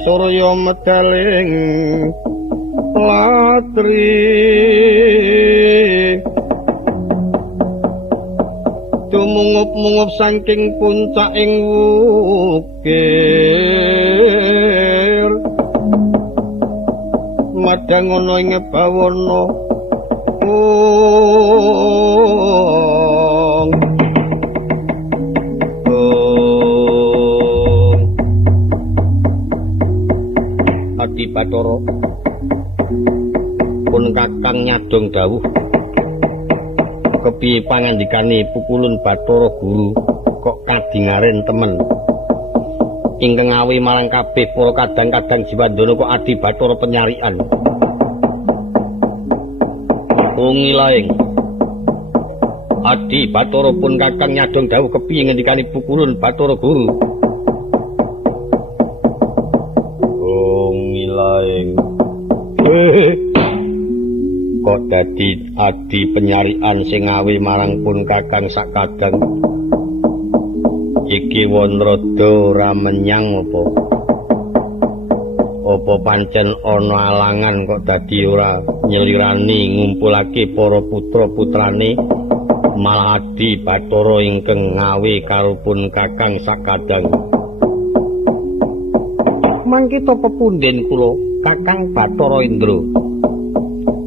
surya medaling latri tumungup-mungup saking puncaking wukir madhang ana ing bawana Adi Bathara pun kakang nyadong dawuh kepiye pangandikane Pukulun Bathara Guru kok kadingaren temen ingkang awi marang kabeh para kadang-kadang Jiwandana kok Adi Bathara penyarian ungilaing Adi Bathara pun kakang nyadong dawuh kepiye ngendikane Pukulun Bathara Guru ungilaing kok dadi Adi penyarian sing awi marang pun kakang sakadang iki Wanrada ora menyang apa pancen ana alangan kok dadi ora nyelirani ngumpulake para putra-putrane malah Adi Bathara ingkang ngawe karo pun kakang sakadang mangkita pepunden kula Kakang Bathara Indra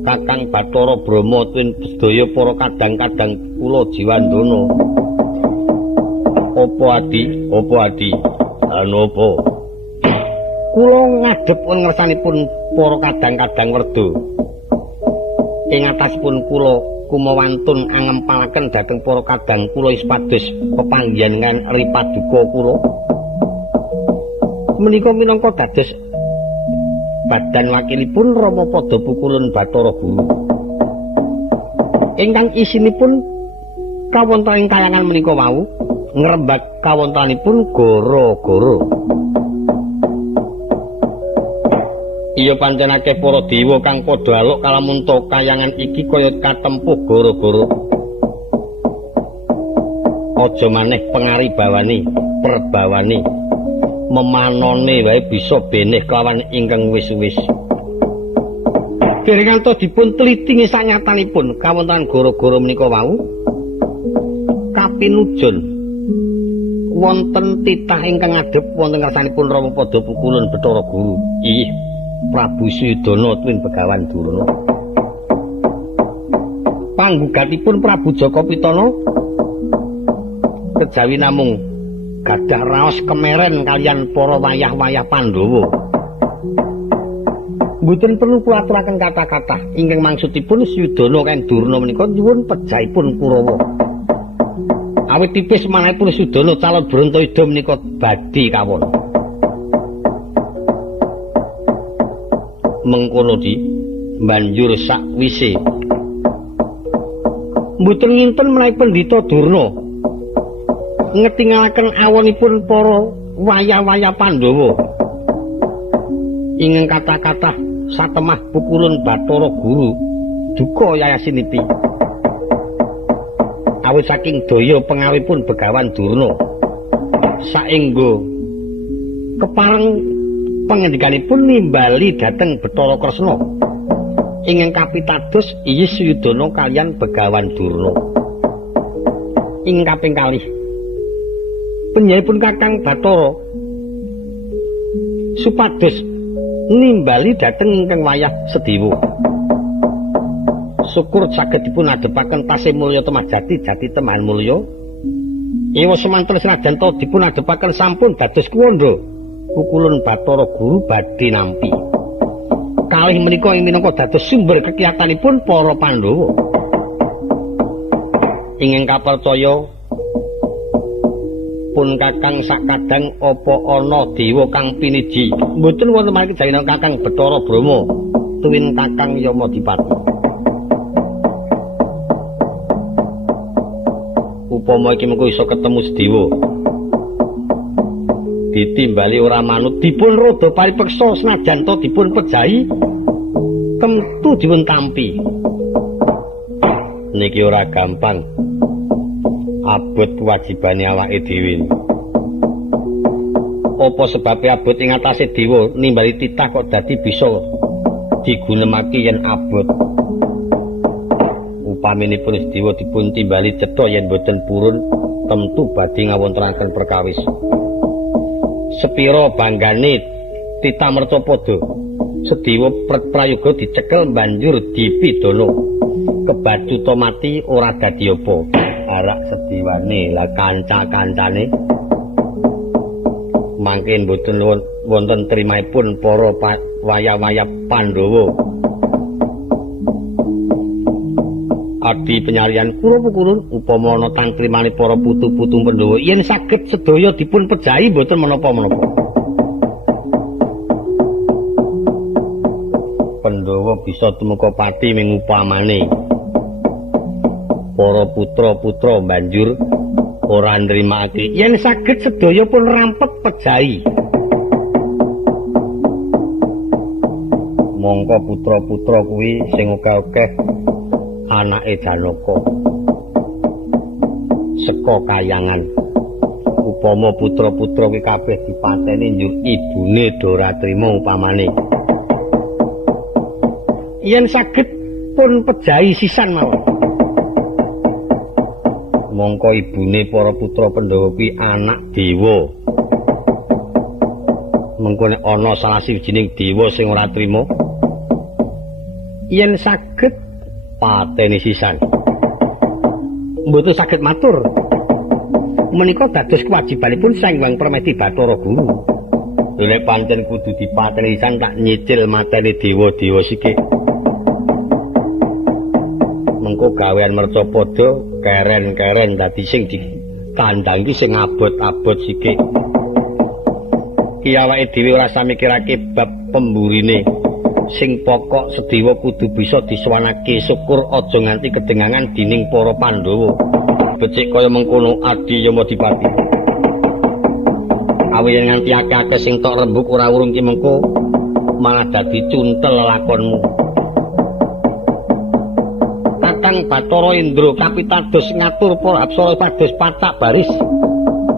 Kakang Bathara Brama tuwin sedaya para kadang-kadang kula Jiwandana apa Adi anu apa kula ngadhep ngersanipun para kadang-kadang werda ing atasipun kula kumawantun angempalaken dhateng para kadang kula ispados pepanggihan ripaduka kula menika minangka dados badan wakilipun Rama Pada Pukulun Bathara Guru ingkang isinipun kawontening kayangan menika wau ngrembak kawontenanipun gara-gara iya pancen akeh para dewa kang padha aluk kalamunta kayangan iki kaya katempuh gara-gara aja maneh pengaribawane perbawane memanone wae bisa beneh kelawan ingkang wis-wis. Dereng anta dipun teliti sanyatanipun kawontenan gara-gara menika wau kapinujon wonten titah ingkang ngadhep wonten kersanipun Rama Pada Pukulun Bathara Guru. Ih, Prabu Sudana tuwin Begawan Durna. Panggugatipun Prabu Jaka Pitana kejawi namung gadah raos kemeren kalian para wayah-wayah Pandhawa. Mboten perlu kula aturaken kata-kata ingkang maksudipun Sudana kang Durna menika nyuwun pejahipun Kurawa. Awit tipis manahipun Sudana calon Brontoida menika badhe kawon. Mengkono di banjur sakwise mboten nginten menawi Pendhita Durna ngetingalaken awonipun para wayah-wayah Pandhawa ingkang kata-kata satemah Pukulun Bathara Guru duka yayasinipi awit saking daya pengawipun Begawan Durna saengga kepareng pangendikanipun nimbali dhateng Bathara Kresna ingkang kapitados Yudana kaliyan Begawan Durna ing kaping kalih penyaipun Kakang Bathara supados nimbali dhateng ingkang wayah Sedewa. Syukur saged dipun adhepaken tasih mulya temajati jati temahan mulya. Ewa semanten senajan to dipun adhepaken sampun dados kuwanda Pukulun Bathara Guru badhe nampi. Kalih menika ing minangka dados sumber kekiyatanipun para Pandhawa. Ingkang kapercaya pun Kakang sakadang apa ana dewa kang piniji mboten wonten marang kejawen Kakang Bathara Brama tuwin Kakang Yamadipati upama iki mengko iso ketemu Sedewa ditimbali ora manut dipun rada paripeksa senajan to dipun pejahi tentu dipun tampi niki ora gampang abot kewajibane awake dhewe Apa sebabe abot ing atase dewa nimbali titah kok dadi bisa digunemake yen abot. Upaminipun dewa dipun timbali cetha yen boten purun tentu badhe ngawontenaken perkawis. Sepira banggane titah Mercapada Sedewa prayoga dicekel banjur dipidana. Kebacuta mati ora dadi apa. Arak sedewane lah kanca-kancane mangke mboten wonten trimaipun para waya-waya Pandhawa. Adi penyalian kula-kulun upama ana tangkrimane para putu-putu Pandhawa yen saged sedaya dipun pejahi mboten menapa-menapa. Pandhawa bisa tumeka pati mengupamane para putra-putra banjur ora nrimake yen saged sedaya pun rampet pejahi. Mongko putra-putra kuwi sing akeh-akeh anake Janaka seka kayangan. Upama putra-putra kuwi kabeh dipateni njur ibune ora trima upamane. Yen saged pun pejahi sisan mawon. Mongko ibune para putra Pandhawa kuwi anak dewa. Mengko nek ana salah sijining dewa sing ora trima, yen saged pateni sisan. Mboten saged matur. Menika dados kewajibanipun Sanghyang Permati Bathara Guru. Nek pancen kudu dipateni sisan tak nyicil mateni dewa-dewa sithik. Mengko gawean Mercapada keren-keren dadi sing dikandhang iki sing abot-abot sithik. Ki awake dhewe ora samikirake bab pemburine. Sing pokok Sedewa kudu bisa disuwanake syukur aja nganti kedengangan dening para Pandhawa. Becik kaya mengkono Adi Yamadipati. Awi yen nganti akeh-akeh sing tok rembug ora urung ki mengko malah dadi cuntel lakonmu. Kakang Bathara Indra kapitados ngatur para apsara pados pacak baris.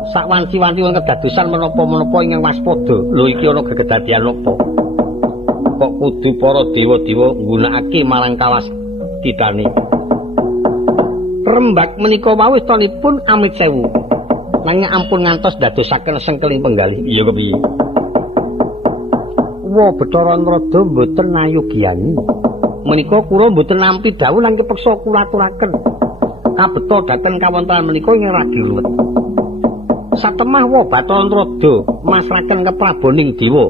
Sawanci-wanci wong kedadosan menapa-menapa ingkang waspada. Lho iki ana gegedadian apa? Kok kudu para dewa-dewa nggunakake marang kawas titane. Rembag menika wawis tonipun amit sewu. Nanging ampun ngantos dadosaken sengkeling penggalih. Iya kepiye? Wa Bathara Narada mboten nayogyani. Menika kula mboten nampi dawuh lan kepeksa kula aturaken. Kabeta dhateng kawontenan menika ing ragi ruwet. Satemah wa Bathara Narada masraken keprabaning dewa.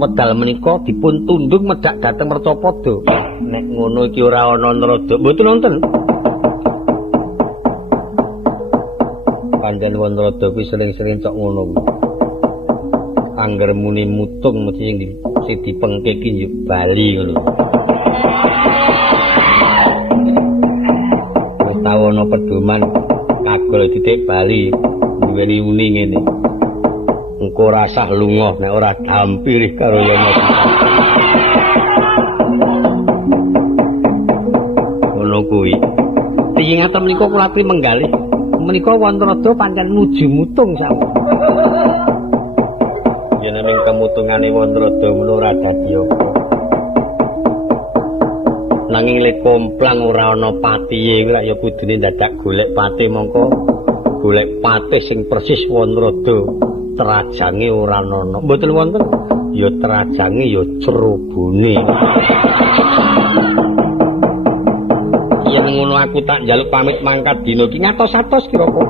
Wedal menika dipun tundung medhak dhateng Mercapada. Nek ngono iki ora ana Narada, mboten wonten. Pandhen wonten Narada kuwi sering-sering cok ngono kuwi. Angger muni mutung mesti sing dipengke iki yo bali ngono. Wis tau ana pedoman kagol titik bali duweni uni ngene. Engko rasah lunga nek ora dampir karo Yamadipati. Ngono kuwi. Tiying atem menika kula aturi menggalih. Menika wonten rada pancen nuju mutung sawet. Yen ning kemutungane wonten rada menawa ora dadi apa. Nanging lek komplang ora ana patihe kuwi ya kudune dadak golek pati mongko golek patih sing persis wonten rada. Terajange ora ana. Mboten wonten. Ya terajange ya cerobone. Yen ngono aku tak njaluk pamit mangkat dina iki ngatos-atos kira-kira.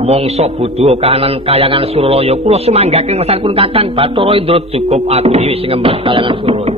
Mangsa bodho kahanan kayangan Suralaya kula sumanggaken ngesanipun Kakang Bathara Indra cukup aku dhewe sing ngembas kayangan Suralaya.